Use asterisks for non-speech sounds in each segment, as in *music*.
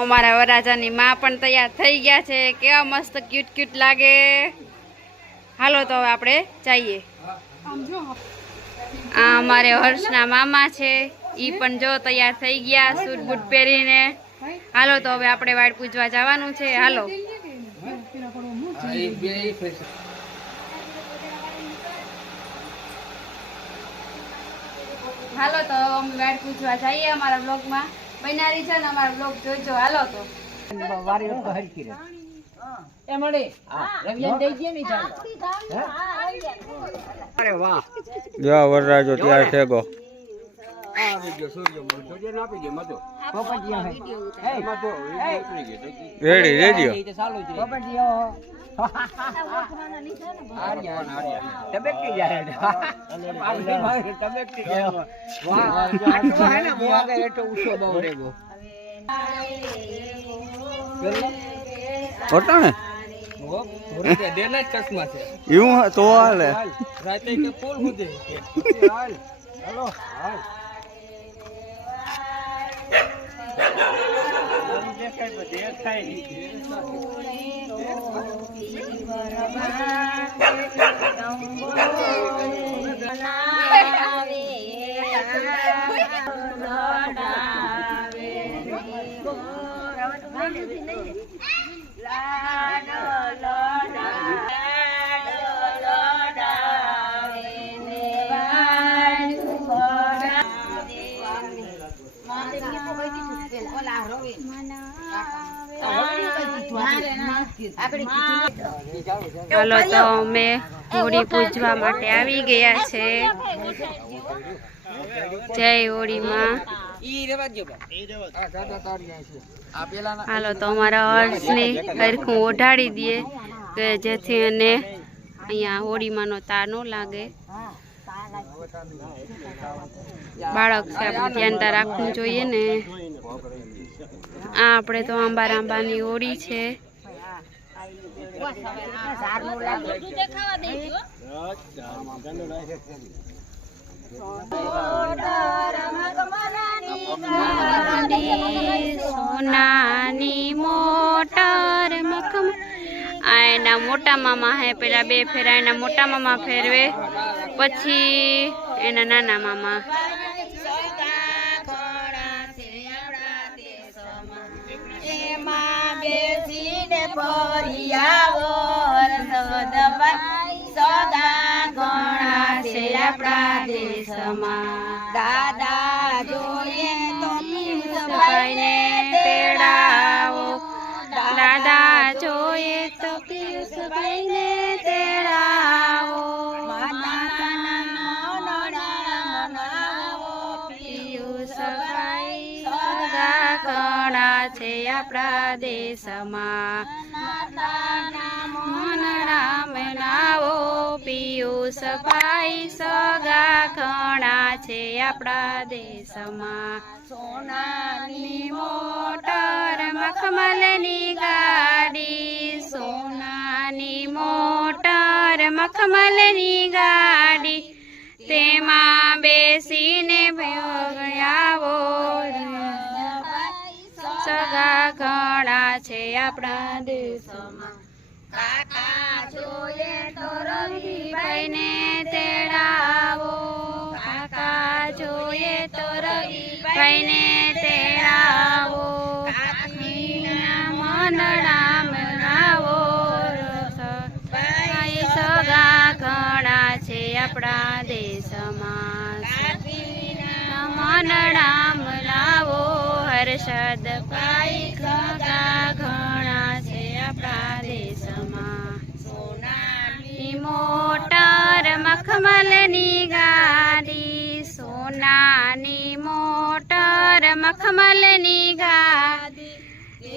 અમારા વરાજાની માં પણ તૈયાર થઈ ગયા છે. કેવા મસ્ત ક્યુટ ક્યુટ લાગે. હાલો તો હવે આપણે જઈએ. આ અમારે હર્ષના મામા છે. ઈ પણ જો તૈયાર થઈ ગયા સૂટ બૂટ પહેરીને. હાલો તો હવે આપણે વાડ પૂજવા જવાનું છે. હાલો. હાલો તો અમે વાડ પૂજવા જઈએ અમારા બ્લોગમાં બનારી છે ને અમારો બ્લોગ જોજો હાલો તો. વારી વખત હરખી રહે. એ મળી. રવિયન દઈ દે ને ચાલો. અરે વાહ જો વરરાજો તૈયાર છે ગો. રેડી રેડિયો એ તો ચાલુ જ રહે. પોપટીઓ. ટબેકતી જાય. પાણી ભાવે ટબેકતી જાય. વાહ. આટલો હે ને મોં આગળ એટલો ઊંચો બહુ રેગો. ઓટાણે હો. એવું તો હાલે હાલ. હાલો. હાલ. હાલો તો અમે હોળી પૂજવા માટે આવી ગયા છે. જય હોળીમાં. હાલો તો અમારા હર્ષને હરખું ઓઢાડી દઈએ કે જેથી એને અહીંયા હોળીમાંનો તાર ન લાગે. બાળક છે, આપણે ધ્યાન રાખવું જોઈએ ને. આ આપણે તો આંબા રાંબાની હોળી છે. સોનાની મોટર મખમ આ એના મોટા મામા હે પેલા બે ફેરા એના મોટા મામા ફેરવે. પછી એના નાના મામા. એમાં ફરી આવો રસોદભાઈ સદા ઘણા છે દાદા જોઈએ તો દાદા જોઈએ તો પિયુષભાઈને તેડાવો. ઘણા છે આપણા દેશમાં. રામ નાવો સફાઈ સગા ઘણા છે આપણા દેશમાં. સોનાની મોટર મખમલની ગાડી, સોનાની મોટર મખમલની ગાડી. તેમાં બેસીને આવો સગા ઘણા છે આપણા હર્ષદ પાઈ સગા ઘણા છે આપણા દેશમાં. સોનાની મોટર મખમલની ગાડી, સોનાની મોટર મખમલની ગાડી.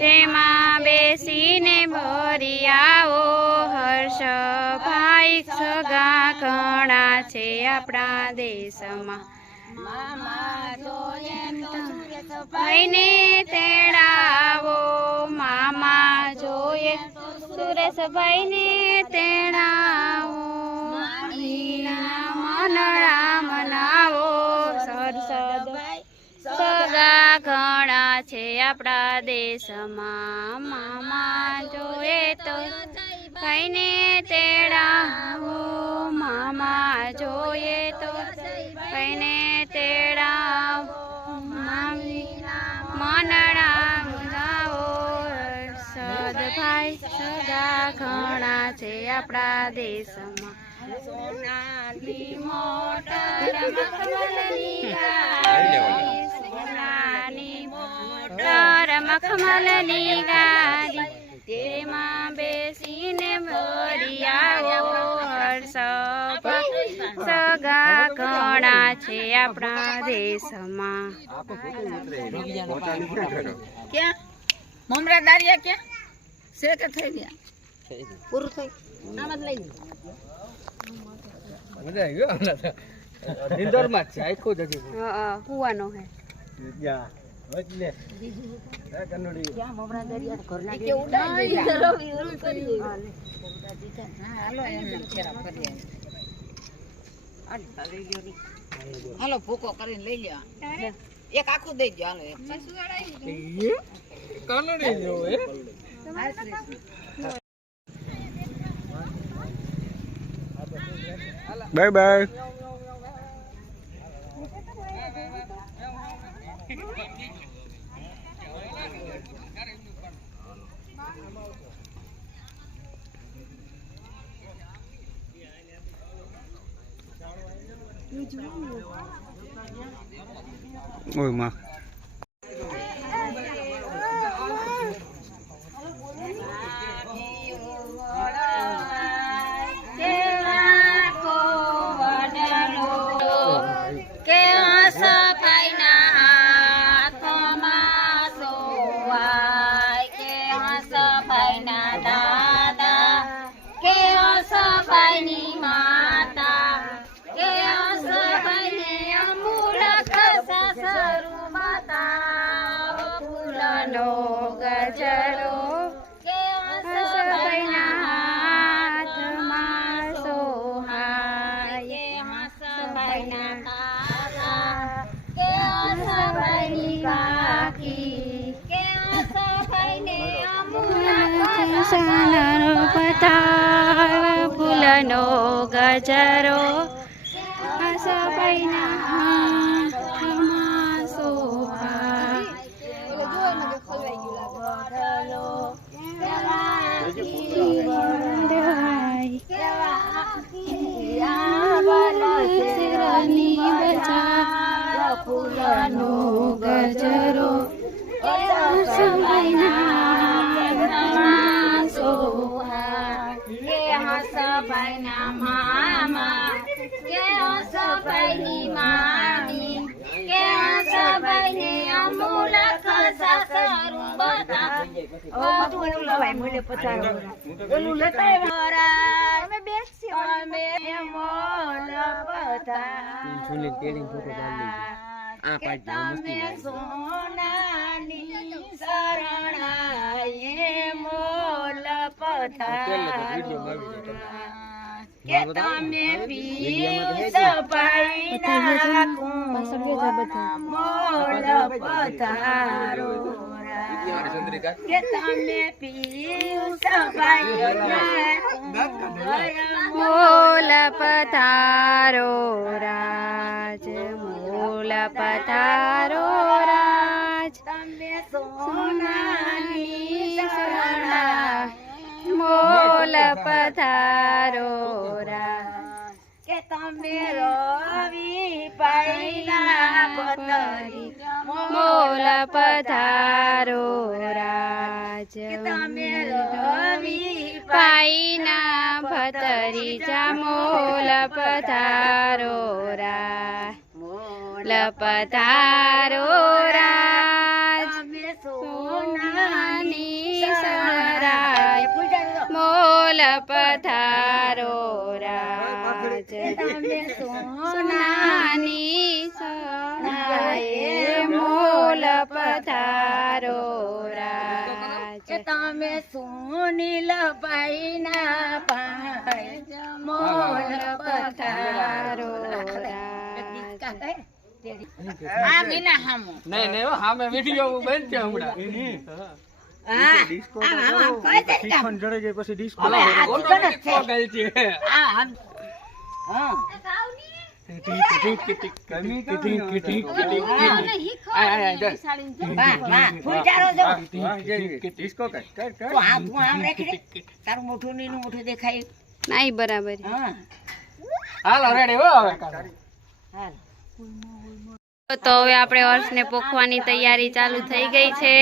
તેમાં બેસીને ભરી આવો હર્ષ ભાઈ સગા ઘણા છે આપણા દેશમાં. ભાઈને તેડાવો, મામા જોઈએ સુરેશભાઈને તેડાવો. મન રામ નાવો સરસદ સગા ઘણા છે આપણા દેશમાં. મામા જોઈએ તો કઈને તેડાવો, મામા જોઈએ તો ઘણા છે આપણા દેશમાં. સોનાની મોટર મખમલની ગાડી. સોનાની મોટર મખમલની ગાડી. તેમાં બેસીને હર્ષ સગા ઘણા છે આપણા દેશમાં. ક્યાં? મમરા દારિયા ક્યાં? છે થઈ ગયા. કુવાનો હે હાલો ભૂકો કરીને લઈ લ્યો. એક આખું દઈ બાય બાય ઓયમાં કે અમૂલક પતાર ફૂલનો ગજરો. સફાઈના અમે બેસી અમે મોલ જૂની પેલી ફોટો આ પાડી તમે સોનાની શરણાએ મોલ કે તમે પીર સપાઈના મોલ પધારો કે તમે સપાઈના મોલ પધારો રાજ મૂલ પથારો રાજ તમે સોનાની મોલ પધારો રાજ કે તમે રવિ પૈના પતરી મોલ પધારો રાજ તમે રવિ પાઈના ભતરી જામોલ પધારો રા મોલ પધારો રાજ સોનાની સરાય મોલ પધારો રાજ બોલ પધારો રાજ. તમે સુની ભાઈના ભાઈ. મોલ પધારો રાજ. હા મીના હામો. નહીં નહીં હામે વીડિયો બંધ થયો હમણાં. શીખણ જડે ગઈ પછી ડિસ્કો ગઈ છે. તારું મોઢું નીનું મોઢું દેખાય નહીં બરાબર હાલ હવે હાલ. તો હવે આપણે વર્ષને પોખવાની તૈયારી ચાલુ થઈ ગઈ છે.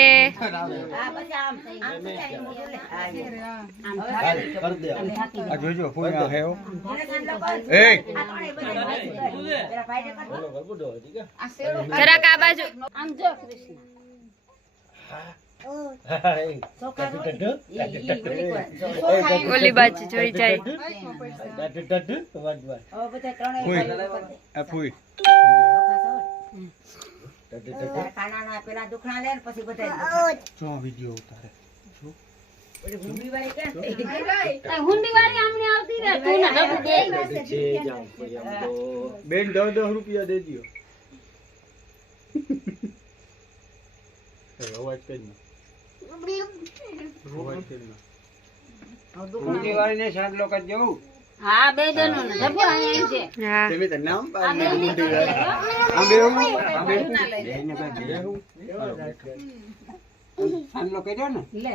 જોઈ જાય. દુખણા લે પછી બેન દસ દસ રૂપિયા દેજો અવાજ કઈ ના અવાજ કઈ ના હુંડી વાળી ને સાત લોકો જવું? હા બે બેનો ને જબો અહીંયા લે.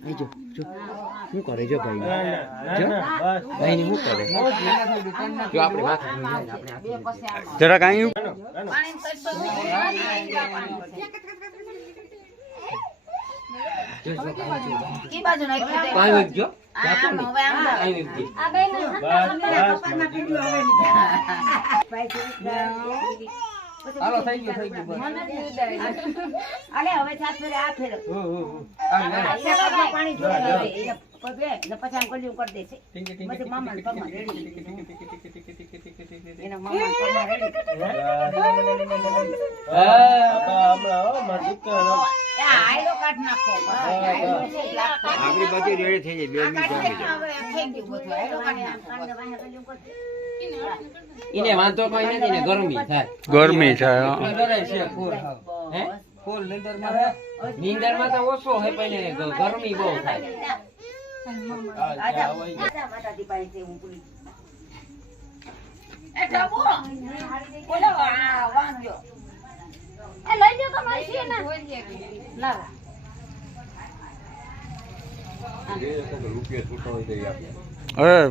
અહીં જો. જો શું કરે જો ભાઈ? જો? ભાઈ ને કરે? જો આપણે વાત જરા કાંઈ આ *laughs* હાલો થઈ ગયું થઈ ગયું અલે હવે સાત ફેરે આ ફેરો. પાણી જોડે પગે પછી આમ કલ્યું કરી. દેશે પછી મામા ને પગમાં રેડી એના મામા પગમાં રેડી આપણી બધી રેડી થઈ જાય બે મિનિટ થઈ ગયું બધું ઈને વાંધો કોઈ નથી ને ગરમી થાય. ગરમી થાય નીંદરમાં તો ઓછો હે પણ ગરમી બહુ થાય. રૂપિયા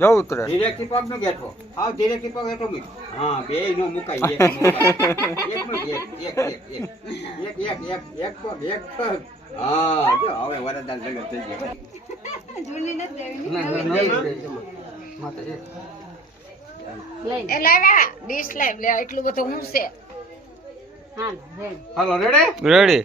જો ઉતરે. ધીરેકથી પગ નો ગેઠો આવ ધીરેક પગ હા બે નો મુકાય એક નો એક એક એક એક એક. એક એક એક એક પગ એક પગ હા જો હવે વરદાન જગત થઈ ગયો. ના, ના, નહીં. માતા એ. એ લાવ્યા, ડીશ લાવ, લે, એટલું બધું હું છે. હાલો રેડી? રેડી.